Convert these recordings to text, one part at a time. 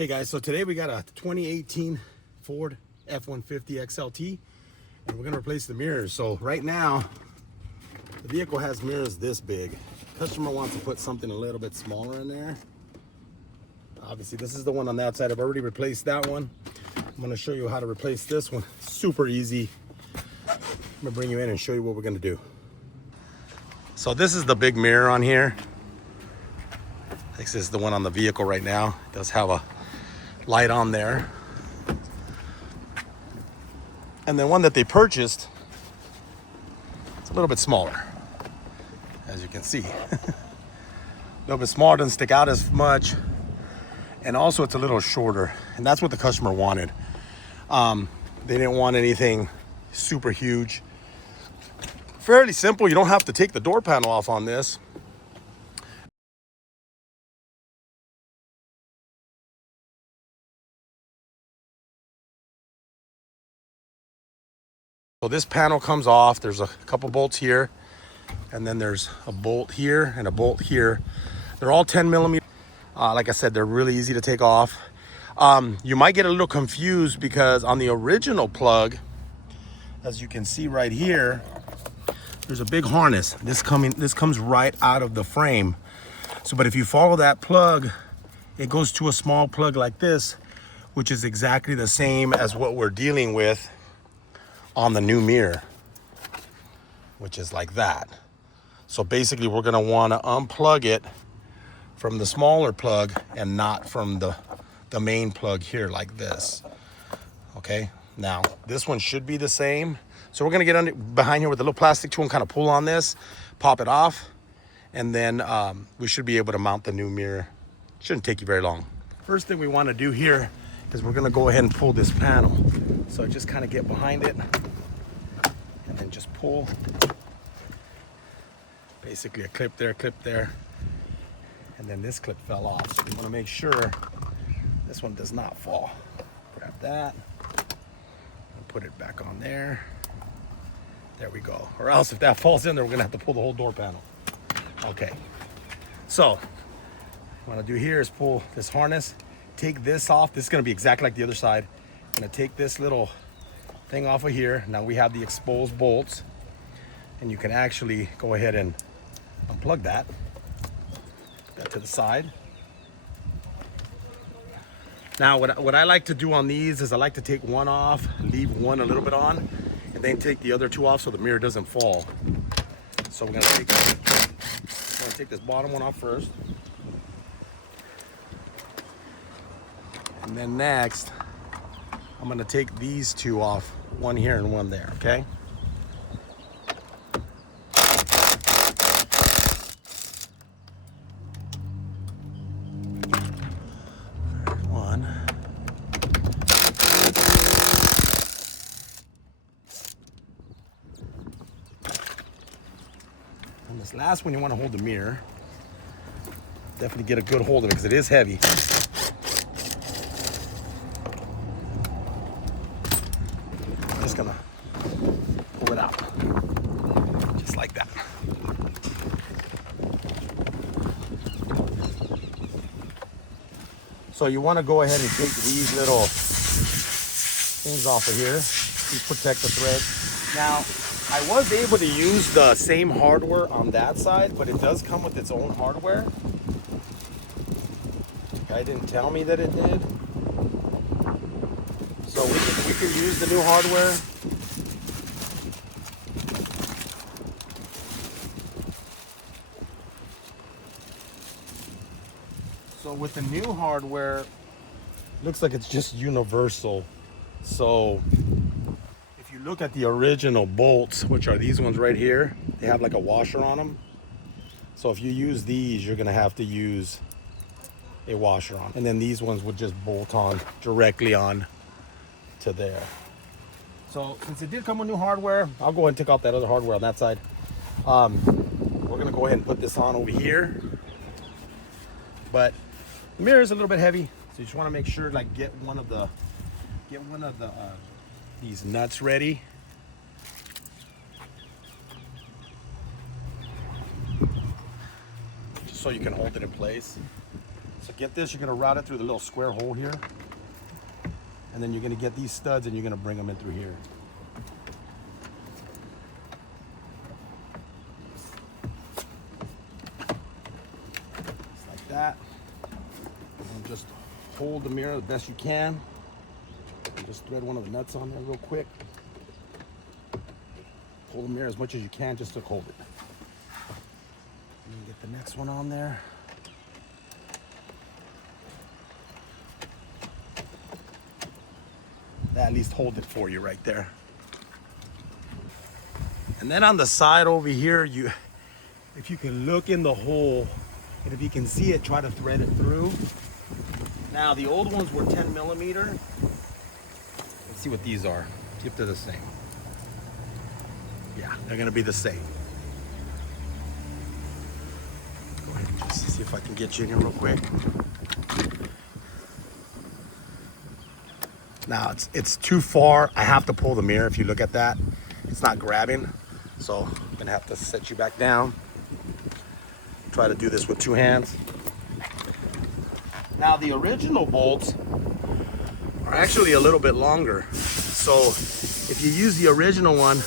Hey guys, so today we got a 2018 Ford F-150 XLT and we're gonna replace the mirrors. So right now, the vehicle has mirrors this big. Customer wants to put something a little bit smaller in there. Obviously, this is the one on that side. I've already replaced that one. I'm gonna show you how to replace this one. Super easy. I'm gonna bring you in and show you what we're gonna do. So this is the big mirror on here. This is the one on the vehicle right now. It does have a light on there. And then one that they purchased, it's a little bit smaller, as you can see. A little bit smaller, doesn't stick out as much. And also it's a little shorter, and that's what the customer wanted. They didn't want anything super huge. Fairly simple. You don't have to take the door panel off on this. So this panel comes off. There's a couple bolts here, and then there's a bolt here and a bolt here. They're all 10 millimeter. Like I said, they're really easy to take off. You might get a little confused because on the original plug, as you can see right here, there's a big harness. This comes right out of the frame. So, but if you follow that plug, it goes to a small plug like this, which is exactly the same as what we're dealing with on the new mirror, which is like that. So basically we're gonna wanna unplug it from the smaller plug and not from the main plug here like this. Okay, now this one should be the same. So we're gonna get behind here with a little plastic tool and kind of pull on this, pop it off, and then we should be able to mount the new mirror. Shouldn't take you very long. First thing we wanna do here is we're gonna go ahead and pull this panel. So just kind of get behind it and then just pull. Basically a clip there, and then this clip fell off. So we want to make sure this one does not fall. Grab that and put it back on there. There we go. Or else if that falls in there, we're gonna have to pull the whole door panel. Okay, so what I'll do here is pull this harness, take this off. This is gonna be exactly like the other side. I'm gonna take this little thing off of here. Now we have the exposed bolts, and you can actually go ahead and unplug that. Put that to the side. Now what I like to do on these is I like to take one off, leave one a little bit on, and then take the other two off so the mirror doesn't fall. So we're gonna take this bottom one off first. And then next, I'm gonna take these two off, one here and one there, okay? One. And this last one, you wanna hold the mirror. Definitely get a good hold of it because it is heavy. Just gonna pull it out, just like that. So you want to go ahead and take these little things off of here. These protect the thread. Now, I was able to use the same hardware on that side, but it does come with its own hardware. The guy didn't tell me that it did. So we can use the new hardware. So with the new hardware, looks like it's just universal. So if you look at the original bolts, which are these ones right here, they have like a washer on them. So if you use these, you're gonna have to use a washer on. And then these ones would just bolt on directly on to there. So since it did come with new hardware, I'll go ahead and take off that other hardware on that side. We're gonna go ahead and put this on over here. But the mirror is a little bit heavy, so you just want to make sure, like, get one of the these nuts ready. Just so you can hold it in place. So So get this, you're gonna route it through the little square hole here. And then you're gonna get these studs and you're gonna bring them in through here. Just like that. And just hold the mirror the best you can. And just thread one of the nuts on there real quick. Pull the mirror as much as you can just to hold it. And then get the next one on there. That at least hold it for you right there. And then on the side over here, if you can look in the hole, and if you can see it, try to thread it through. Now the old ones were 10 millimeter. Let's see what these are. See if they're the same. Yeah, they're gonna be the same. Go ahead and just see if I can get you in here real quick. Now it's too far. I have to pull the mirror. If you look at that, it's not grabbing. So I'm gonna have to set you back down. Try to do this with two hands. Now the original bolts are actually a little bit longer. So if you use the original one,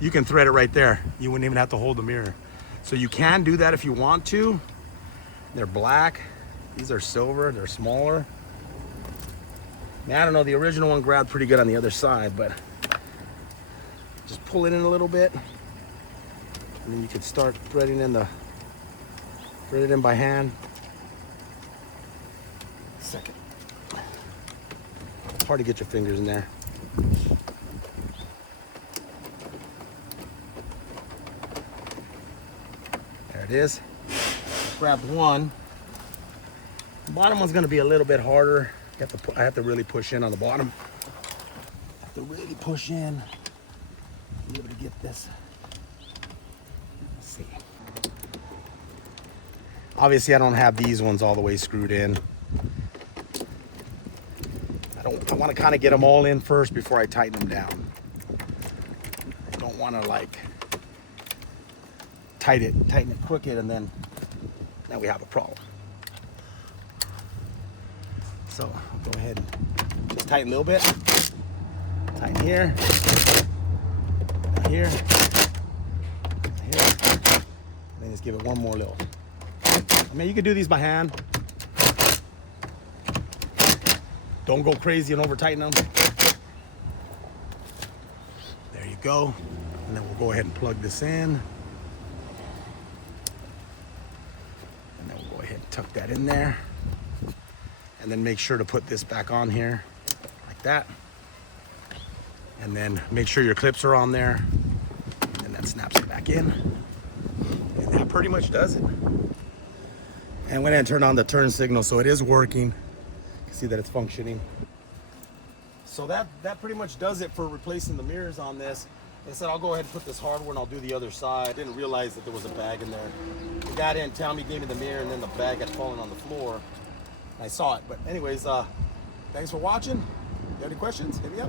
you can thread it right there. You wouldn't even have to hold the mirror. So you can do that if you want to. They're black. These are silver, they're smaller. Now, I don't know, the original one grabbed pretty good on the other side, but just pull it in a little bit. And then you can start thread it in by hand. Second. It's hard to get your fingers in there. There it is. Grabbed one. The bottom one's gonna be a little bit harder. I have to really push in on the bottom. I have to really push in to be able to get this. Let's see. Obviously, I don't have these ones all the way screwed in. I want to kind of get them all in first before I tighten them down. I don't want to like tighten it crooked, and then now we have a problem. So I'll go ahead and just tighten a little bit. Tighten here, here, here. Then just give it one more little. I mean, you can do these by hand. Don't go crazy and over tighten them. There you go. And then we'll go ahead and plug this in. And then we'll go ahead and tuck that in there. And then make sure to put this back on here like that. And then make sure your clips are on there. And that snaps it back in. And that pretty much does it. And I went ahead and turned on the turn signal, so it is working. You can see that it's functioning. So that pretty much does it for replacing the mirrors on this. Like I said, I'll go ahead and put this hardware and I'll do the other side. I didn't realize that there was a bag in there. The guy didn't tell me, gave me the mirror, and then the bag had fallen on the floor. I saw it. But anyways, thanks for watching. If you have any questions, hit me up.